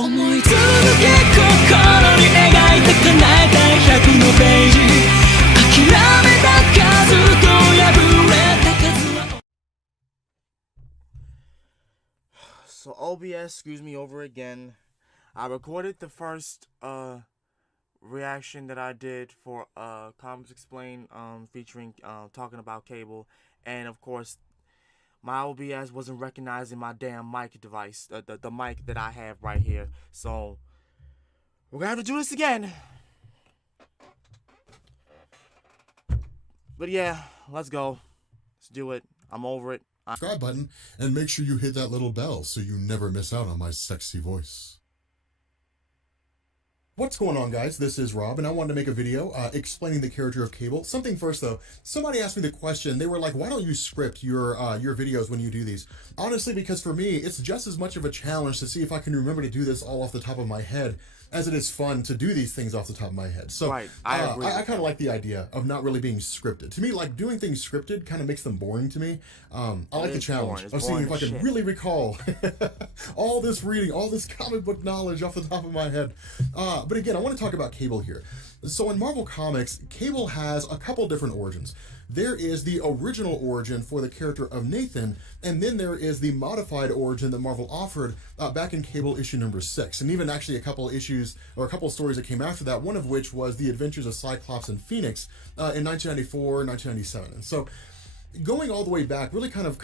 思い続け心に描いて叶えたい100のページ諦めた数と破れた数は So OBS, excuse me over again. I recorded the first reaction that I did for Comics Explained featuring talking about Cable, and of course my OBS wasn't recognizing my damn mic device, the mic that I have right here. So we're gonna have to do this again. But yeah, let's go. Let's do it. I'm over it. Subscribe button and make sure you hit that little bell so you never miss out on my sexy voice. What's going on, guys? This is Rob, and I wanted to make a video explaining the character of Cable. Something first, though. Somebody asked me the question. They were like, why don't you script your videos when you do these? Honestly, because for me, it's just as much of a challenge to see if I can remember to do this all off the top of my head as it is fun to do these things off the top of my head. So right, I agree. I kind of like the idea of not really being scripted. To me, like, doing things scripted kind of makes them boring to me. I like the challenge of seeing if I can really recall all this reading, all this comic book knowledge off the top of my head. But again, I want to talk about Cable here. So in Marvel Comics, Cable has a couple different origins. There is the original origin for the character of Nathan, and then there is the modified origin that Marvel offered back in Cable issue number 6, and even actually a couple issues, or a couple stories that came after that, one of which was The Adventures of Cyclops and Phoenix in 1994, 1997. And so going all the way back, really kind of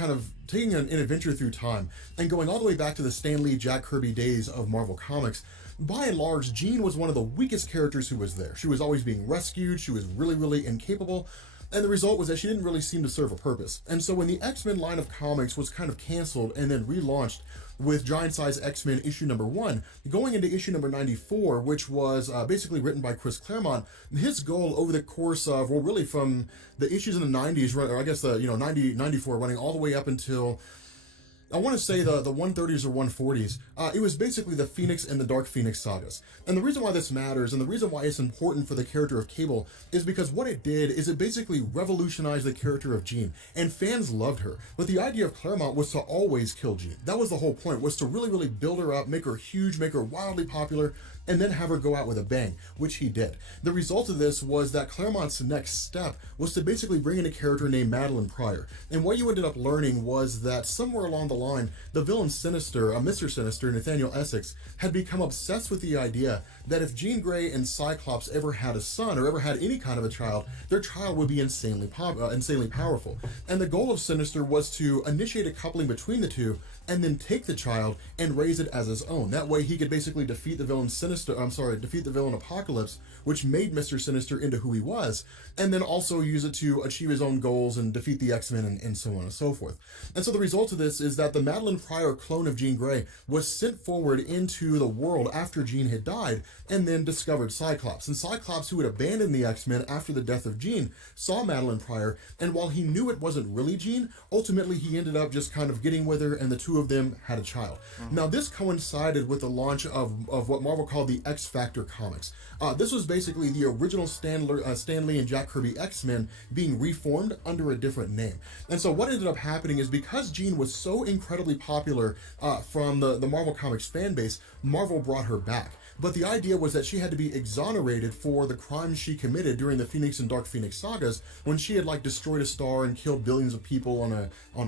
taking an adventure through time, and going all the way back to the Stan Lee, Jack Kirby days of Marvel Comics, by and large, Jean was one of the weakest characters who was there. She was always being rescued, she was really, really incapable, and the result was that she didn't really seem to serve a purpose. And so when the X-Men line of comics was kind of canceled and then relaunched with Giant Size X-Men issue number 1, going into issue number 94, which was basically written by Chris Claremont, his goal over the course of, well, really from the issues in the 90s, or I guess the 94 running all the way up until, I want to say the 130s or 140s, it was basically the Phoenix and the Dark Phoenix sagas. And the reason why this matters, and the reason why it's important for the character of Cable, is because what it did is it basically revolutionized the character of Jean, and fans loved her. But the idea of Claremont was to always kill Jean. That was the whole point, was to really, really build her up, make her huge, make her wildly popular, and then have her go out with a bang, which he did. The result of this was that Claremont's next step was to basically bring in a character named Madeline Pryor. And what you ended up learning was that somewhere along the line, the villain Sinister, Mr. Sinister, Nathaniel Essex, had become obsessed with the idea that if Jean Grey and Cyclops ever had a son, or ever had any kind of a child, their child would be insanely powerful. And the goal of Sinister was to initiate a coupling between the two, and then take the child and raise it as his own. That way he could basically defeat the villain defeat the villain Apocalypse, which made Mr. Sinister into who he was, and then also use it to achieve his own goals and defeat the X-Men and so on and so forth. And so the result of this is that the Madeline Pryor clone of Jean Grey was sent forward into the world after Jean had died, and then discovered Cyclops. And Cyclops, who had abandoned the X-Men after the death of Jean, saw Madeline Pryor, and while he knew it wasn't really Jean, ultimately he ended up just kind of getting with her, and the two of them had a child. Now this coincided with the launch of what Marvel called the X Factor comics. This was basically the original Stan Lee and Jack Kirby X-Men being reformed under a different name. And so what ended up happening is, because Jean was so incredibly popular from the Marvel Comics fan base, Marvel brought her back. But the idea was that she had to be exonerated for the crimes she committed during the Phoenix and Dark Phoenix sagas, when she had destroyed a star and killed billions of people on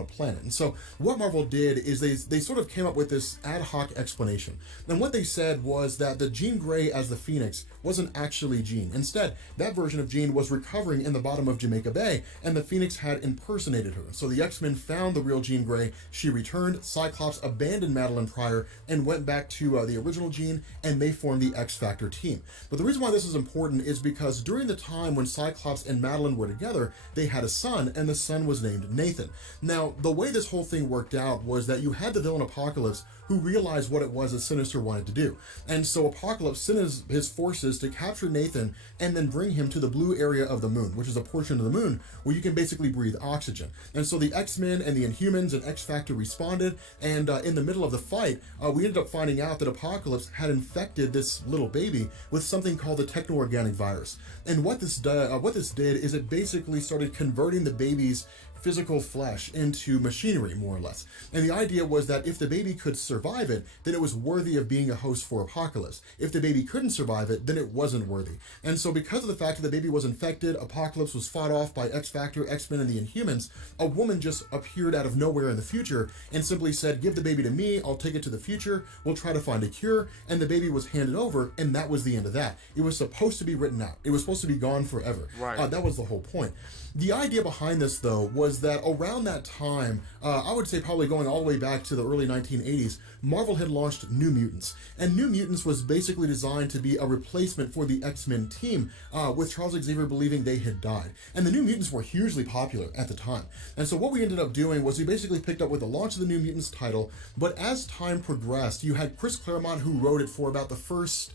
a planet. And so what Marvel did is they sort of came up with this ad hoc explanation. And what they said was that the Jean Grey as the Phoenix wasn't actually Jean. Instead, that version of Jean was recovering in the bottom of Jamaica Bay, and the Phoenix had impersonated her. So the X-Men found the real Jean Grey, she returned, Cyclops abandoned Madeline Pryor and went back to the original Jean, and they formed the X Factor team. But the reason why this is important is because during the time when Cyclops and Madeline were together, they had a son, and the son was named Nathan. Now, the way this whole thing worked out was that you had the villain Apocalypse, who realized what it was that Sinister wanted to do. And so Apocalypse sent his forces to capture Nathan and then bring him to the blue area of the moon, which is a portion of the moon where you can basically breathe oxygen. And so the X-Men and the Inhumans and X-Factor responded, and in the middle of the fight, we ended up finding out that Apocalypse had infected this little baby with something called the techno-organic virus. And what this did is it basically started converting the baby's physical flesh into machinery, more or less. And the idea was that if the baby could survive it, then it was worthy of being a host for Apocalypse. If the baby couldn't survive it, then it wasn't worthy. And so because of the fact that the baby was infected, Apocalypse was fought off by X-Factor, X-Men, and the Inhumans, a woman just appeared out of nowhere in the future and simply said, give the baby to me, I'll take it to the future, we'll try to find a cure, and the baby was handed over, and that was the end of that. It was supposed to be written out. It was supposed to be gone forever. Right. That was the whole point. The idea behind this, though, was that around that time, I would say probably going all the way back to the early 1980s, Marvel had launched New Mutants. And New Mutants was basically designed to be a replacement for the X-Men team, with Charles Xavier believing they had died. And the New Mutants were hugely popular at the time. And so what we ended up doing was we basically picked up with the launch of the New Mutants title, but as time progressed, you had Chris Claremont, who wrote it for about the first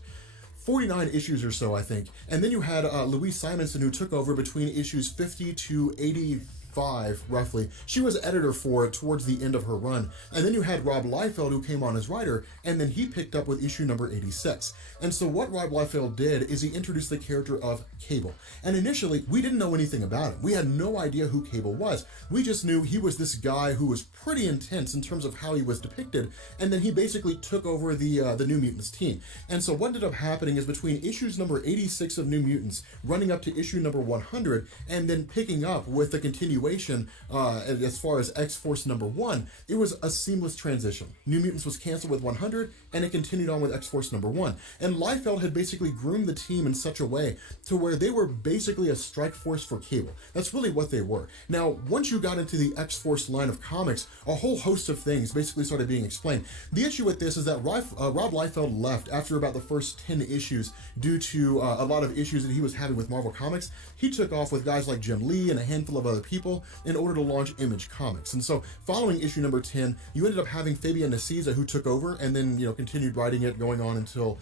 49 issues or so, I think. And then you had Louise Simonson, who took over between issues 50 to 85, roughly. She was editor for it towards the end of her run. And then you had Rob Liefeld, who came on as writer, and then he picked up with issue number 86. And so what Rob Liefeld did is he introduced the character of Cable. And initially, we didn't know anything about him. We had no idea who Cable was. We just knew he was this guy who was pretty intense in terms of how he was depicted, and then he basically took over the New Mutants team. And so what ended up happening is between issues number 86 of New Mutants running up to issue number 100, and then picking up with the continuation as far as X-Force number 1, it was a seamless transition. New Mutants was canceled with 100, and it continued on with X-Force number 1. And Liefeld had basically groomed the team in such a way to where they were basically a strike force for Cable. That's really what they were. Now, once you got into the X-Force line of comics, a whole host of things basically started being explained. The issue with this is that Rob Liefeld left after about the first 10 issues due to a lot of issues that he was having with Marvel Comics. He took off with guys like Jim Lee and a handful of other people in order to launch Image Comics. And so following issue number 10, you ended up having Fabian Nicieza, who took over and then, continued writing it, going on until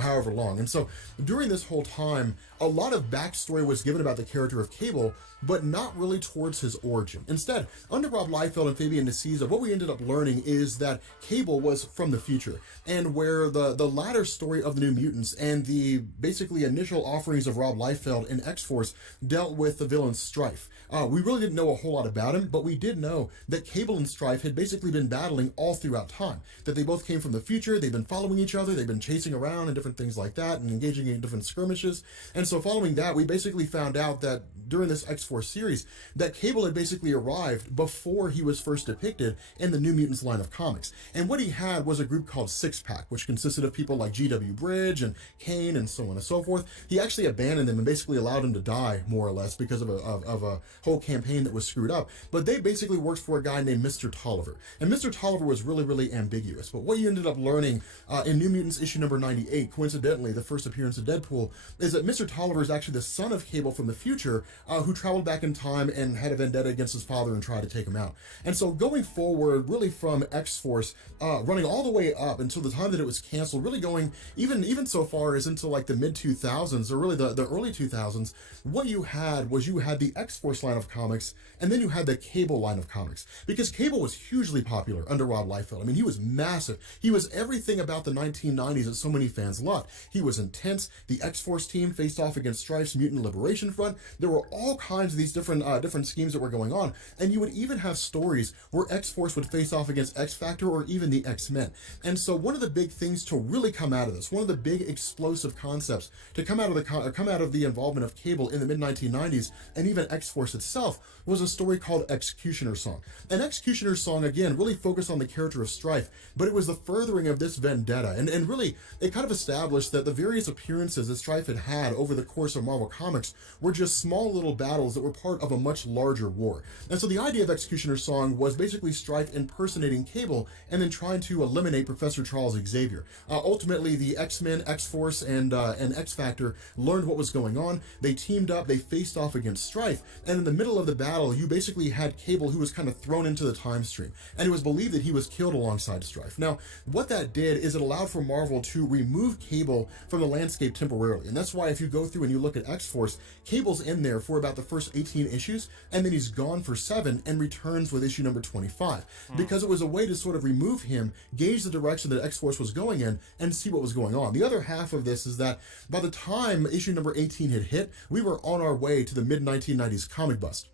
however long. And so during this whole time, a lot of backstory was given about the character of Cable, but not really towards his origin. Instead, under Rob Liefeld and Fabian Nicieza, what we ended up learning is that Cable was from the future, and where the latter story of the New Mutants and the basically initial offerings of Rob Liefeld in X-Force dealt with the villain Strife. We really didn't know a whole lot about him, but we did know that Cable and Strife had basically been battling all throughout time, that they both came from the future, they've been following each other, they've been chasing around and different things like that, and engaging in different skirmishes. And so following that, we basically found out that during this X-Force series, that Cable had basically arrived before he was first depicted in the New Mutants line of comics. And what he had was a group called Six Pack, which consisted of people like G.W. Bridge and Kane and so on and so forth. He actually abandoned them and basically allowed them to die, more or less, because of a whole campaign that was screwed up. But they basically worked for a guy named Mr. Tolliver. And Mr. Tolliver was really, really ambiguous. But what you ended up learning in New Mutants issue number 98, coincidentally, the first appearance of Deadpool, is that Mr. Tolliver is actually the son of Cable from the future, who traveled back in time and had a vendetta against his father and tried to take him out. And so going forward, really from X-Force, running all the way up until the time that it was canceled, really going even so far as into like the mid-2000s, or really the early 2000s, what you had was the X-Force line of comics, and then you had the Cable line of comics. Because Cable was hugely popular under Rob Liefeld. I mean, he was massive. He was everything about the 1990s that so many fans loved. He was intense. The X-Force team faced off against Strife's Mutant Liberation Front. There were all kinds of these different schemes that were going on, and you would even have stories where X-Force would face off against X-Factor or even the X-Men. And so one of the big things to really come out of this, one of the big explosive concepts to come out of the involvement of Cable in the mid-1990s and even X-Force itself, was a story called Executioner Song. And Executioner Song, again, really focused on the character of Strife, but it was the furthering of this vendetta, and really it kind of established that the various appearances that Strife had over the course of Marvel Comics were just small little battles that were part of a much larger war. And so the idea of Executioner Song was basically Strife impersonating Cable and then trying to eliminate Professor Charles Xavier. Ultimately, the X-Men, X-Force, and X-Factor learned what was going on. They teamed up, they faced off against Strife, and in the middle of the battle, you basically had Cable, who was kind of thrown into the time stream, and it was believed that he was killed alongside Strife. Now, what that did is it allowed for Marvel to remove Cable from the landscape temporarily, and that's why if you go through and you look at X-Force, Cable's in there for about the first 18 issues, and then he's gone for 7 and returns with issue number 25, because it was a way to sort of remove him, gauge the direction that X-Force was going in, and see what was going on. The other half of this is that by the time issue number 18 had hit, we were on our way to the mid-1990s comic bust.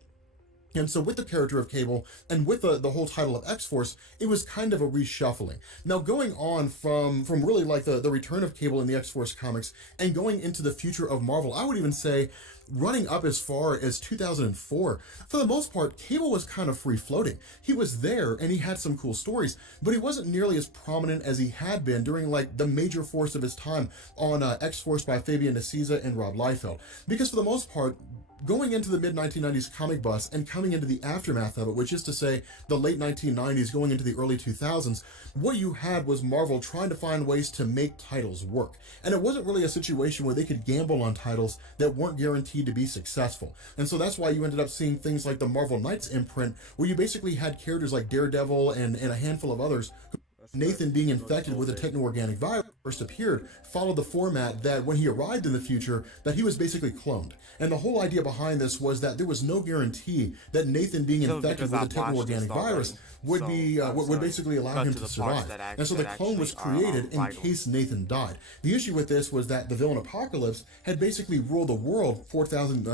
And so with the character of Cable and with the whole title of X-Force, it was kind of a reshuffling. Now going on from really like the return of Cable in the X-Force comics and going into the future of Marvel, I would even say running up as far as 2004, for the most part, Cable was kind of free-floating. He was there and he had some cool stories, but he wasn't nearly as prominent as he had been during like the major force of his time on X-Force by Fabian Nicieza and Rob Liefeld. Because for the most part, going into the mid-1990s comic bust and coming into the aftermath of it, which is to say the late 1990s going into the early 2000s, what you had was Marvel trying to find ways to make titles work. And it wasn't really a situation where they could gamble on titles that weren't guaranteed to be successful. And so that's why you ended up seeing things like the Marvel Knights imprint, where you basically had characters like Daredevil and a handful of others who Nathan being infected with a techno-organic virus first appeared followed the format that when he arrived in the future, that he was basically cloned. And the whole idea behind this was that there was no guarantee that Nathan being infected with a techno-organic virus would basically allow him to survive. And so the clone was created in case Nathan died. The issue with this was that the villain Apocalypse had basically ruled the world 4,000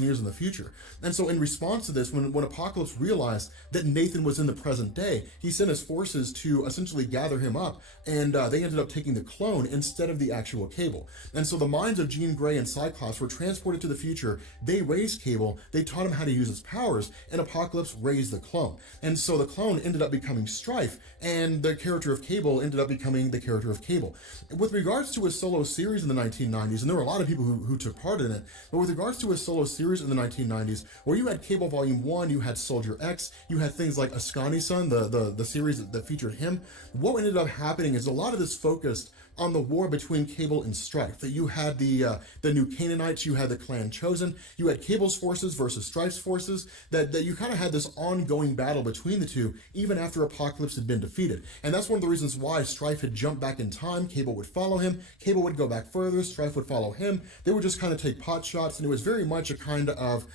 years in the future. And so in response to this, when Apocalypse realized that Nathan was in the present day, he sent his forces to essentially gather him up, and they ended up taking the clone instead of the actual Cable. And so the minds of Jean Grey and Cyclops were transported to the future. They raised Cable, they taught him how to use his powers, and Apocalypse raised the clone. And so the clone ended up becoming Strife, and the character of Cable ended up becoming the character of Cable. With regards to his solo series in the 1990s, and there were a lot of people who took part in it, but with regards to his solo series in the 1990s, where you had Cable Volume 1, you had Soldier X, you had things like Ascani-san, the series that featured him, what ended up happening is a lot of this focused on the war between Cable and Strife. That you had the new Canaanites, you had the Clan Chosen, you had Cable's forces versus Strife's forces, that you kind of had this ongoing battle between the two, even after Apocalypse had been defeated. And that's one of the reasons why Strife had jumped back in time. Cable would follow him, Cable would go back further, Strife would follow him. They would just kind of take pot shots, and it was very much a kind of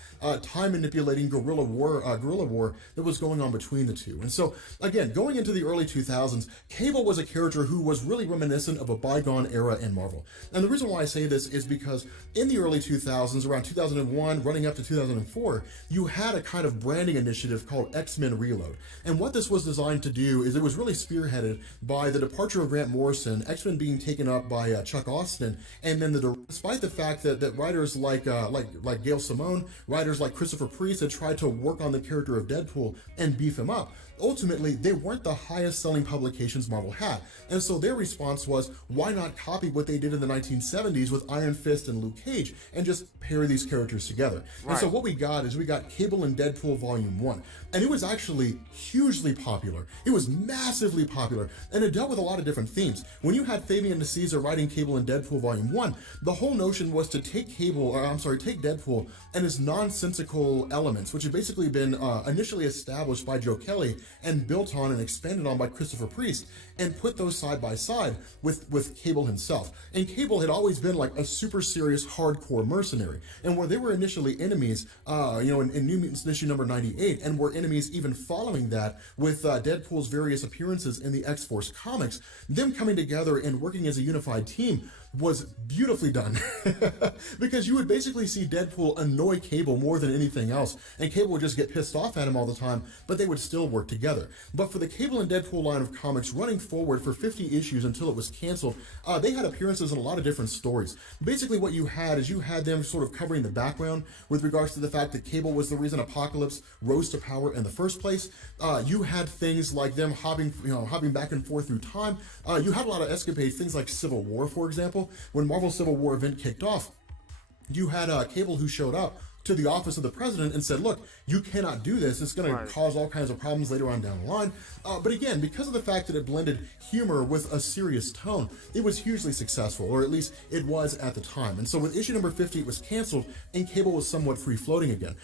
time manipulating guerrilla war that was going on between the two. And so again, going into the early 2000s, Cable was a character who was really reminiscent of a bygone era in Marvel. And the reason why I say this is because in the early 2000s, around 2001, running up to 2004, you had a kind of branding initiative called X-Men Reload. And what this was designed to do is it was really spearheaded by the departure of Grant Morrison, X-Men being taken up by Chuck Austin, and then despite the fact that writers like Gail Simone, writers like Christopher Priest had tried to work on the character of Deadpool and beef him up, ultimately, they weren't the highest selling publications Marvel had. And so their response was, why not copy what they did in the 1970s with Iron Fist and Luke Cage and just pair these characters together? Right. And so what we got Cable and Deadpool Volume 1. And it was actually hugely popular. It was massively popular. And it dealt with a lot of different themes. When you had Fabian Nicieza writing Cable and Deadpool Volume 1, the whole notion was to take Deadpool and his nonsensical elements, which had basically been initially established by Joe Kelly and built on and expanded on by Christopher Priest, and put those side by side with Cable himself. And Cable had always been like a super serious hardcore mercenary, and where they were initially enemies in New Mutants issue number 98, and were enemies even following that with Deadpool's various appearances in the X-Force comics, them coming together and working as a unified team was beautifully done. Because you would basically see Deadpool annoy Cable more than anything else, and Cable would just get pissed off at him all the time, but they would still work together. But for the Cable and Deadpool line of comics running forward for 50 issues until it was canceled, they had appearances in a lot of different stories. Basically what you had them sort of covering the background with regards to the fact that Cable was the reason Apocalypse rose to power in the first place. You had things like them hopping back and forth through time. You had a lot of escapades, things like Civil War, for example. When Marvel Civil War event kicked off, you had Cable who showed up to the office of the president and said, look, you cannot do this. It's going to cause all kinds of problems later on down the line. But again, because of the fact that it blended humor with a serious tone, it was hugely successful, or at least it was at the time. And so with issue number 50, it was canceled, and Cable was somewhat free-floating again.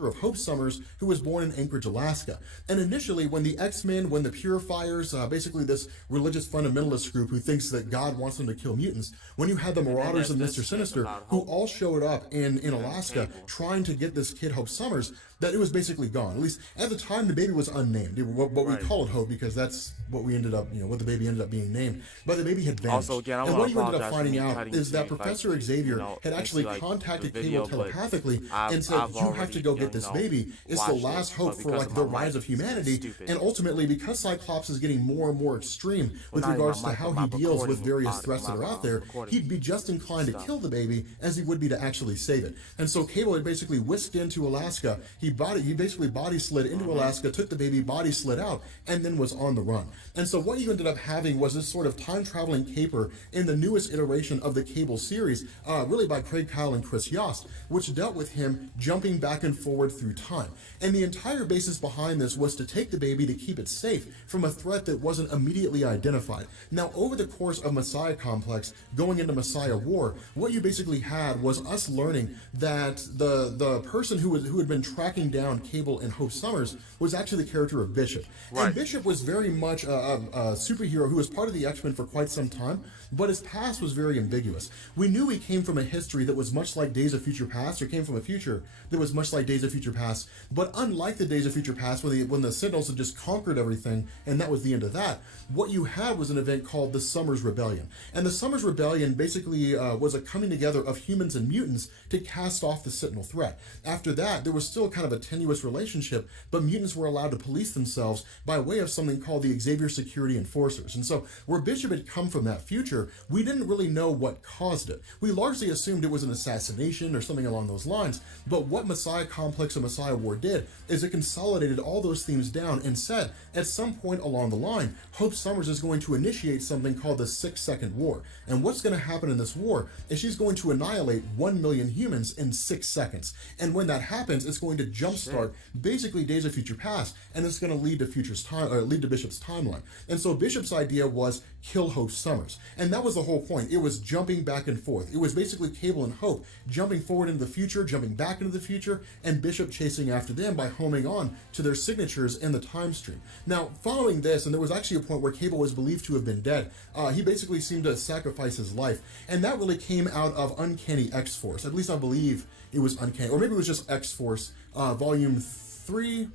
Of Hope Summers, who was born in Anchorage, Alaska. And initially, when the X-Men, when the Purifiers, basically this religious fundamentalist group who thinks that God wants them to kill mutants, when you had the Marauders and Mr. Sinister, who all showed up in Alaska trying to get this kid Hope Summers, that it was basically gone. At least at the time, the baby was unnamed. What we call it Hope, because that's what we ended up, what the baby ended up being named. But the baby had vanished. Also, again, and what you ended up finding out is that Professor Xavier had actually contacted Cable telepathically and said, you have to go get like this baby is the last hope for like the rise of humanity. And ultimately, because Cyclops is getting more and more extreme with regards to how he deals with various threats that are out there, he'd be just inclined to kill the baby as he would be to actually save it. And so Cable had basically whisked into Alaska. He basically body slid into Alaska, took the baby, body slid out, and then was on the run. And so what you ended up having was this sort of time-traveling caper in the newest iteration of the Cable series, really by Craig Kyle and Chris Yost, which dealt with him jumping back and forward through time. And the entire basis behind this was to take the baby to keep it safe from a threat that wasn't immediately identified. Now, over the course of Messiah Complex, going into Messiah War, what you basically had was us learning that the person who had been tracking down Cable and Hope Summers was actually the character of Bishop. Right. And Bishop was very much a superhero who was part of the X-Men for quite some time, but his past was very ambiguous. We knew he came from a history that was much like Days of Future Past, or came from a future that was much like Days of Future Past, but unlike the Days of Future Past, when the Sentinels had just conquered everything, and that was the end of that, what you had was an event called the Summers Rebellion. And the Summers Rebellion basically was a coming together of humans and mutants to cast off the Sentinel threat. After that, there was still kind of a tenuous relationship, but mutants were allowed to police themselves by way of something called the Xavier Security Enforcers. And so, where Bishop had come from that future, we didn't really know what caused it. We largely assumed it was an assassination or something along those lines, but what Messiah Complex and Messiah War did is it consolidated all those themes down and said, at some point along the line, Hope Summers is going to initiate something called the 6-Second War. And what's going to happen in this war is she's going to annihilate 1 million humans in 6 seconds. And when that happens, it's going to jumpstart basically Days of Future Past, and it's going to lead to Bishop's timeline. And so Bishop's idea was kill Hope Summers. And that was the whole point. It was jumping back and forth. It was basically Cable and Hope jumping forward into the future, jumping back into the future, and Bishop chasing after them by homing on to their signatures in the time stream. Now, following this, and there was actually a point where Cable was believed to have been dead, he basically seemed to sacrifice his life. And that really came out of Uncanny X-Force. At least I believe it was Uncanny, or maybe it was just X-Force, Volume 2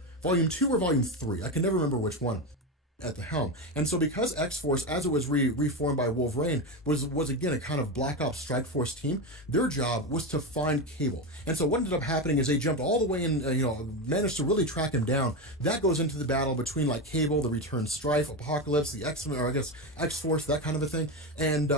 or Volume 3. I can never remember which one at the helm. And so because X-Force, as it was reformed by Wolverine, was again a kind of Black Ops Strike Force team, their job was to find Cable. And so what ended up happening is they jumped all the way in, managed to really track him down. That goes into the battle between like Cable, the Return Strife, Apocalypse, the X-Men, or I guess X-Force, that kind of a thing. And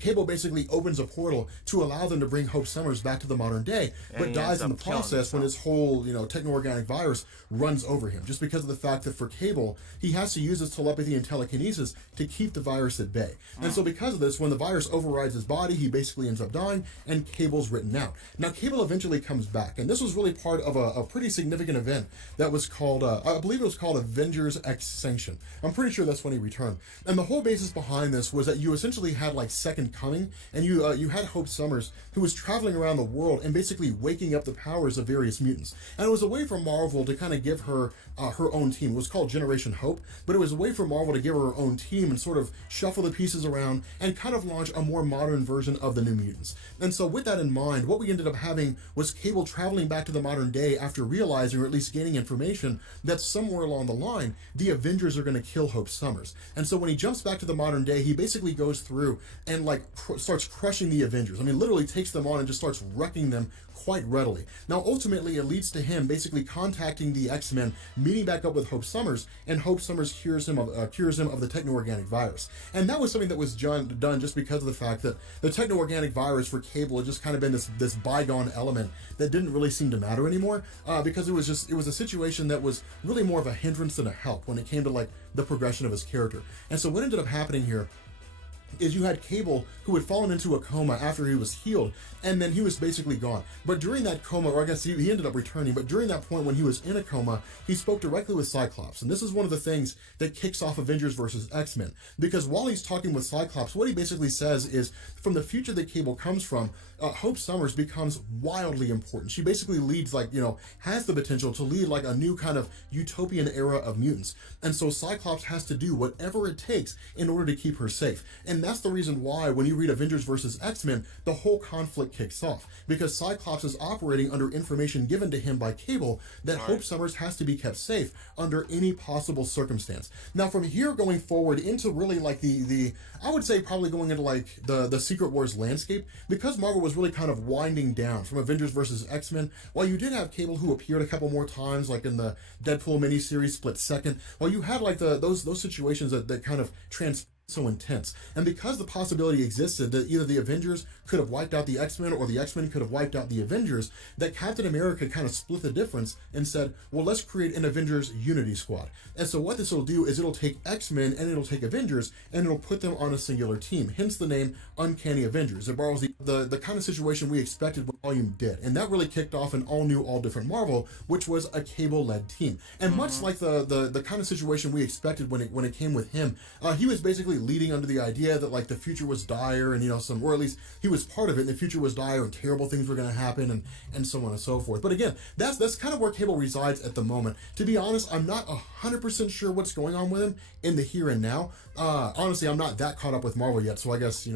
Cable basically opens a portal to allow them to bring Hope Summers back to the modern day, but dies in the process when his whole, techno-organic virus runs over him, just because of the fact that for Cable, he has to use his telepathy and telekinesis to keep the virus at bay. And so because of this, when the virus overrides his body, he basically ends up dying, and Cable's written out. Now, Cable eventually comes back, and this was really part of a pretty significant event that was called, I believe it was called Avengers Extinction. I'm pretty sure that's when he returned. And the whole basis behind this was that you essentially had like Second Coming, and you had Hope Summers, who was traveling around the world and basically waking up the powers of various mutants. And it was a way for Marvel to kind of give her her own team. It was called Generation Hope, but it was a way for Marvel to give her own team and sort of shuffle the pieces around and kind of launch a more modern version of the New Mutants. And so with that in mind, what we ended up having was Cable traveling back to the modern day after realizing, or at least gaining information, that somewhere along the line, the Avengers are going to kill Hope Summers. And so when he jumps back to the modern day, he basically goes through and starts crushing the Avengers. I mean, literally takes them on and just starts wrecking them quite readily. Now, ultimately, it leads to him basically contacting the X-Men, meeting back up with Hope Summers, and Hope Summers cures him of the techno-organic virus. And that was something that was done just because of the fact that the techno-organic virus for Cable had just kind of been this bygone element that didn't really seem to matter anymore, because it was a situation that was really more of a hindrance than a help when it came to like the progression of his character. And so what ended up happening here is you had Cable, who had fallen into a coma after he was healed, and then he was basically gone. But during that coma, or I guess he ended up returning, but during that point when he was in a coma, he spoke directly with Cyclops. And this is one of the things that kicks off Avengers versus X-Men. Because while he's talking with Cyclops, what he basically says is, from the future that Cable comes from, Hope Summers becomes wildly important. She basically leads, has the potential to lead like a new kind of utopian era of mutants. And so Cyclops has to do whatever it takes in order to keep her safe. And And that's the reason why when you read Avengers versus X-Men, the whole conflict kicks off. Because Cyclops is operating under information given to him by Cable that Hope Summers has to be kept safe under any possible circumstance. Now from here going forward into really like the I would say probably going into like the Secret Wars landscape, because Marvel was really kind of winding down from Avengers versus X-Men, while you did have Cable who appeared a couple more times, like in the Deadpool miniseries Split Second, while you had like those situations that kind of so intense. And because the possibility existed that either the Avengers could have wiped out the X-Men or the X-Men could have wiped out the Avengers, that Captain America kind of split the difference and said, well, let's create an Avengers Unity Squad. And so what this will do is it'll take X-Men and it'll take Avengers and it'll put them on a singular team, hence the name Uncanny Avengers. It borrows the kind of situation we expected when Volume did. And that really kicked off an all-new, all-different Marvel, which was a Cable-led team. And much like the kind of situation we expected when it came with him, he was basically leading under the idea that like the future was dire and or at least he was part of it, and the future was dire and terrible things were going to happen and so on and so forth. But again, that's kind of where Cable resides at the moment. To be honest, I'm not 100% sure what's going on with him in the here and now. Honestly, I'm not that caught up with Marvel yet, so I guess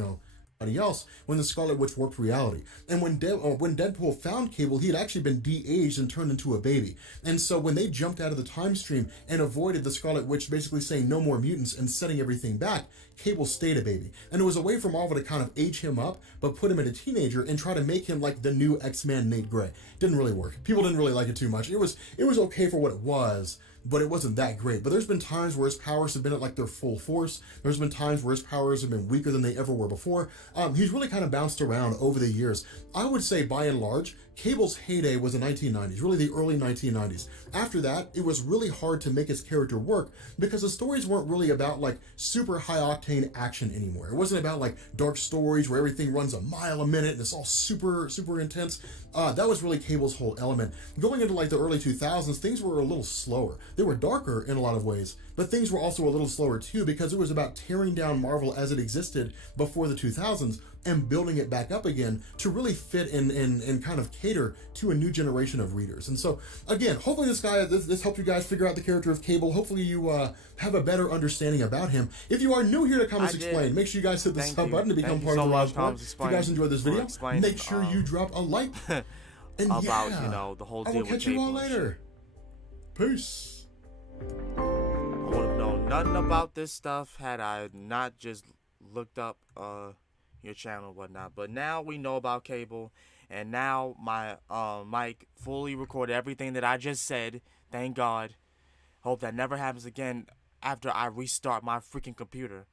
else when the Scarlet Witch warped reality. And when Deadpool found Cable, he had actually been de-aged and turned into a baby. And so when they jumped out of the time stream and avoided the Scarlet Witch basically saying no more mutants and setting everything back, Cable stayed a baby. And it was a way for Marvel to kind of age him up, but put him in a teenager and try to make him like the new X-Man Nate Gray. Didn't really work. People didn't really like it too much. It was okay for what it was, but it wasn't that great. But there's been times where his powers have been at like their full force. There's been times where his powers have been weaker than they ever were before. He's really kind of bounced around over the years. I would say by and large, Cable's heyday was the 1990s, really the early 1990s. After that, it was really hard to make his character work because the stories weren't really about like super high octane action anymore. It wasn't about like dark stories where everything runs a mile a minute and it's all super intense. That was really Cable's whole element. Going into like the early 2000s, things were a little slower. They were darker in a lot of ways, but things were also a little slower too because it was about tearing down Marvel as it existed before the 2000s and building it back up again to really fit and kind of cater to a new generation of readers. And so again, hopefully this helped you guys figure out the character of Cable. Hopefully you have a better understanding about him. If you are new here to Comics Explained, make sure you guys hit the sub button to become part of the live board. If you guys enjoyed this video, make sure you drop a like. And about the whole deal. I will catch you all later. Peace. I would have known nothing about this stuff had I not just looked up your channel and whatnot. But now we know about Cable, and now my mic fully recorded everything that I just said. Thank God. Hope that never happens again after I restart my freaking computer.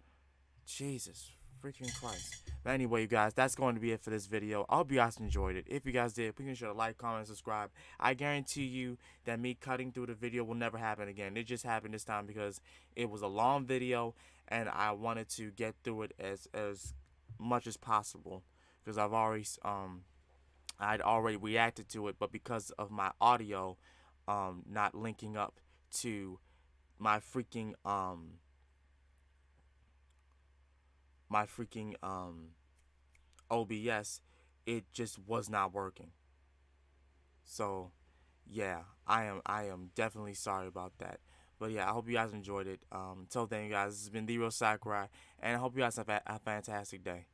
Jesus freaking Christ. But anyway, you guys, that's going to be it for this video. I hope you guys enjoyed it. If you guys did, please make sure to like, comment, and subscribe. I guarantee you that me cutting through the video will never happen again. It just happened this time because it was a long video and I wanted to get through it as much as possible because I'd already reacted to it, but because of my audio not linking up to my freaking OBS, it just was not working. So yeah, I am definitely sorry about that. But yeah, I hope you guys enjoyed it. Until then, you guys, this has been The Real Sakurai, and I hope you guys have a fantastic day.